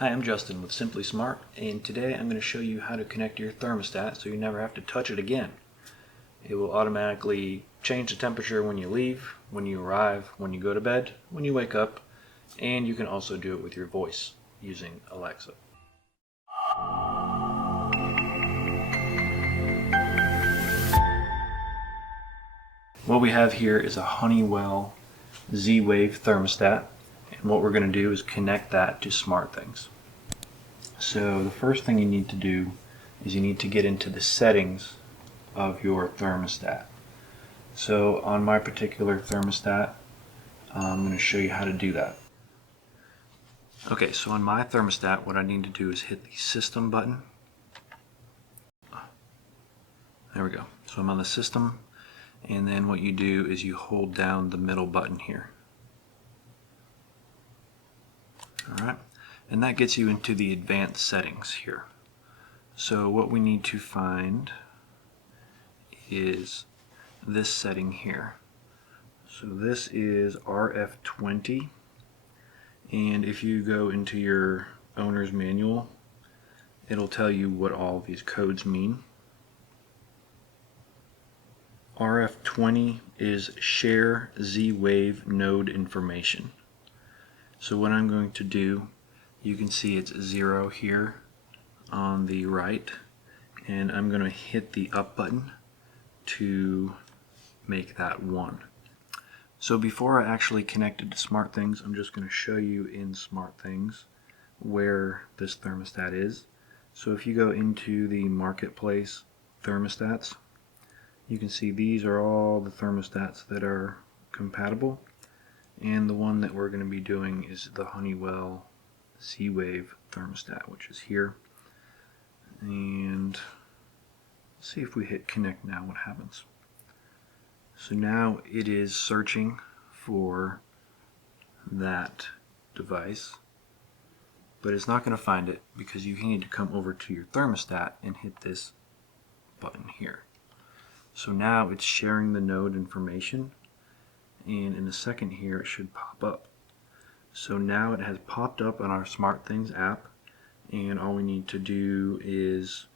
Hi, I'm Justin with Simply Smart, and today I'm going to show you how to connect your thermostat so you never have to touch it again. It will automatically change the temperature when you leave, when you arrive, when you go to bed, when you wake up, and you can also do it with your voice using Alexa. What we have here is a Honeywell Z-Wave Thermostat, and what we're going to do is connect that to SmartThings. So the first thing you need to do is you need to get into the settings of your thermostat. So on my particular thermostat, I'm going to show you how to do that. Okay, so on my thermostat, what I need to do is hit the system button. There we go. So I'm on the system, and then what you do is you hold down the middle button here. Alright, and that gets you into the advanced settings here. So what we need to find is this setting here. So this is RF20, and if you go into your owner's manual, it'll tell you what all these codes mean. RF20 is share Z-Wave node information. So what I'm going to do, you can see it's 0 here on the right, and I'm going to hit the up button to make that 1. So before I actually connect it to SmartThings, I'm just going to show you in SmartThings where this thermostat is. So if you go into the marketplace thermostats, you can see these are all the thermostats that are compatible, and the one that we're going to be doing is the Honeywell Z-Wave Thermostat, which is here. And let's see if we hit connect now what happens. So now it is searching for that device, but it's not going to find it because you need to come over to your thermostat and hit this button here. So now it's sharing the node information, and in a second here it should pop up. So now it has popped up on our SmartThings app, and all we need to do is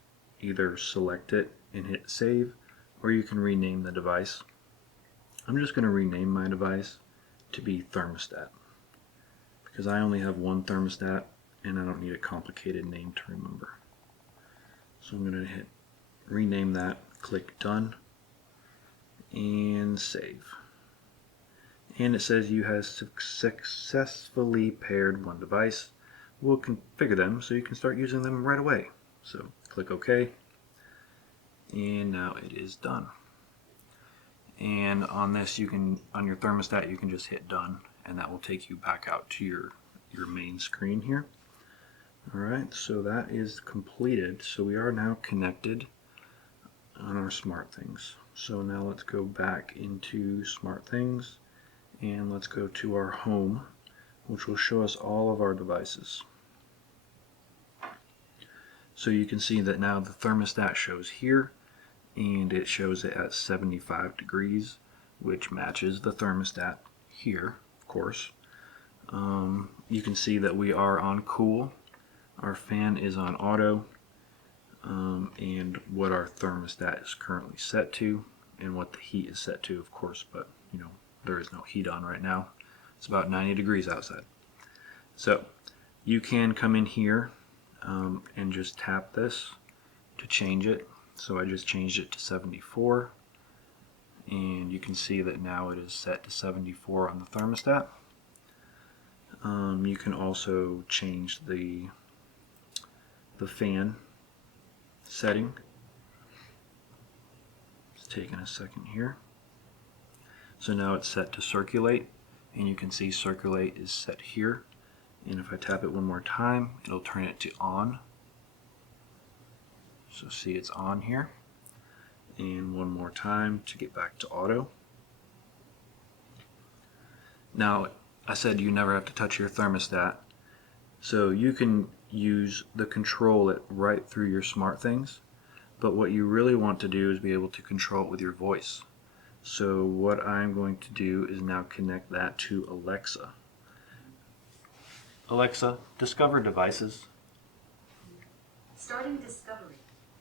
either select it and hit save, or you can rename the device. I'm just going to rename my device to be thermostat because I only have one thermostat and I don't need a complicated name to remember. So I'm going to hit rename that, click done, and save. And it says you have successfully paired one device. We'll configure them so you can start using them right away. So click OK, and now it is done. And on this, on your thermostat, you can just hit done, and that will take you back out to your main screen here. Alright, so that is completed. So we are now connected on our SmartThings. So now let's go back into SmartThings, and let's go to our home, which will show us all of our devices. So you can see that now the thermostat shows here, and it shows it at 75 degrees, which matches the thermostat here, of course. You can see that we are on cool, our fan is on auto, and what our thermostat is currently set to, and what the heat is set to, of course, but there is no heat on right now. It's about 90 degrees outside. So you can come in here and just tap this to change it. So I just changed it to 74, and you can see that now it is set to 74 on the thermostat. You can also change the fan setting. It's taking a second here. So now it's set to circulate, and you can see circulate is set here. And if I tap it one more time, it'll turn it to on. So see, it's on here. And one more time to get back to auto. Now, I said you never have to touch your thermostat. So you can use the control it right through your SmartThings. But what you really want to do is be able to control it with your voice. So what I'm going to do is now connect that to Alexa. Alexa, discover devices. Starting discovery.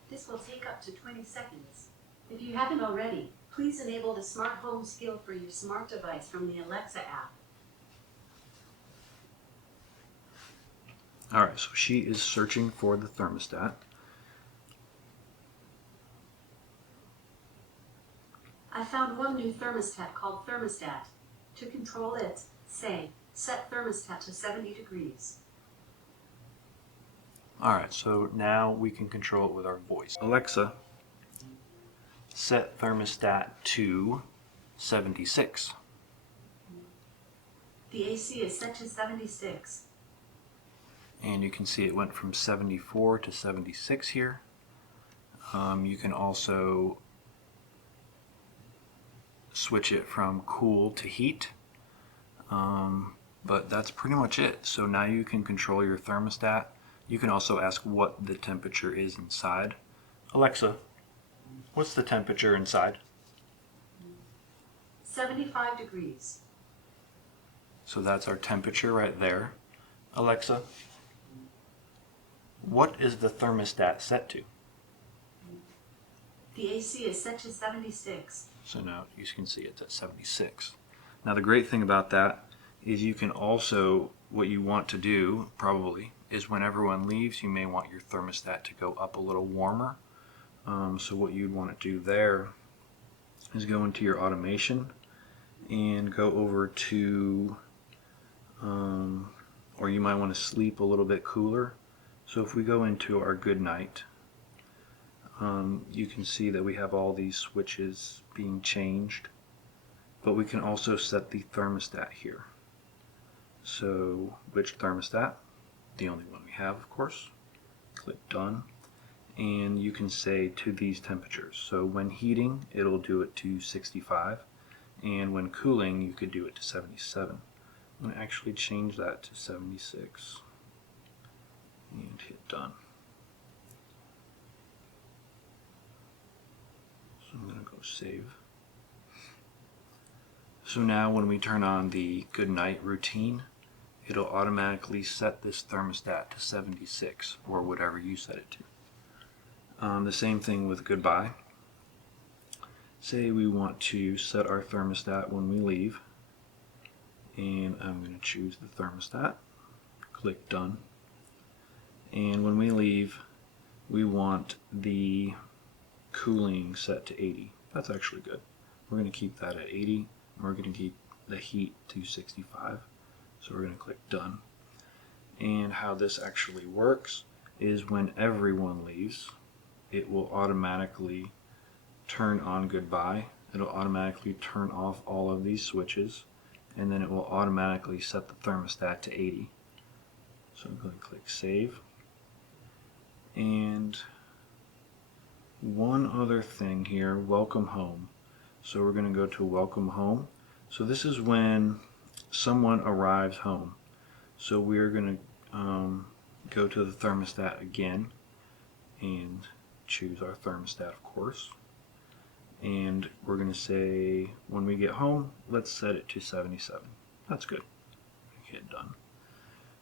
This will take up to 20 seconds. If you haven't already, please enable the Smart Home skill for your smart device from the Alexa app. Alright, so she is searching for the thermostat. I found one new thermostat called Thermostat. To control it, say, set thermostat to 70 degrees. Alright, so now we can control it with our voice. Alexa, set thermostat to 76. The AC is set to 76. And you can see it went from 74 to 76 here. You can also switch it from cool to heat. But that's pretty much it. So now you can control your thermostat. You can also ask what the temperature is inside. Alexa, what's the temperature inside? 75 degrees. So that's our temperature right there. Alexa, what is the thermostat set to? The AC is set to 76. So now you can see it's at 76. Now the great thing about that is you can also, what you want to do probably, is when everyone leaves, you may want your thermostat to go up a little warmer. So what you'd want to do there is go into your automation and go over to, or you might want to sleep a little bit cooler. So if we go into our good night, you can see that we have all these switches being changed, but we can also set the thermostat here. So which thermostat? The only one we have, of course. Click done, and you can say to these temperatures. So when heating, it'll do it to 65, and when cooling, you could do it to 77. I'm going to actually change that to 76 and hit done. So I'm going to go save. So now when we turn on the good night routine, it'll automatically set this thermostat to 76 or whatever you set it to. The same thing with goodbye. Say we want to set our thermostat when we leave, and I'm going to choose the thermostat, click done, and when we leave we want the cooling set to 80. That's actually good. We're going to keep that at 80, and we're going to keep the heat to 65. So we're going to click done. And how this actually works is when everyone leaves, it will automatically turn on goodbye. It'll automatically turn off all of these switches, and then it will automatically set the thermostat to 80. So I'm going to click save. And one other thing here, welcome home. So we're going to go to welcome home. So this is when someone arrives home. So we're going to go to the thermostat again and choose our thermostat, of course. And we're going to say when we get home, let's set it to 77. That's good. Hit done.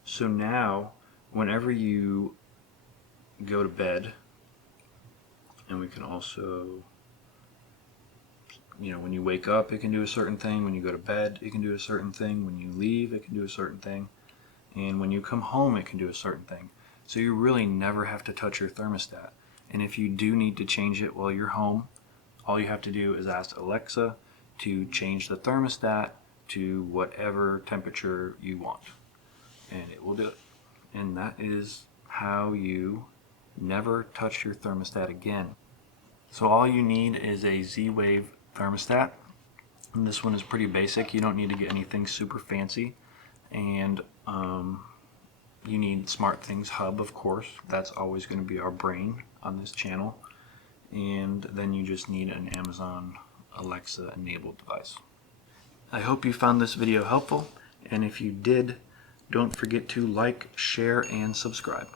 So now whenever you go to bed, and we can also, when you wake up, it can do a certain thing. When you go to bed, it can do a certain thing. When you leave, it can do a certain thing. And when you come home, it can do a certain thing. So you really never have to touch your thermostat. And if you do need to change it while you're home, all you have to do is ask Alexa to change the thermostat to whatever temperature you want. And it will do it. And that is how you never touch your thermostat again. So all you need is a Z-Wave thermostat, and this one is pretty basic. You don't need to get anything super fancy, and you need SmartThings Hub, of course. That's always going to be our brain on this channel, and then you just need an Amazon Alexa enabled device. I hope you found this video helpful, and if you did, don't forget to like, share, and subscribe.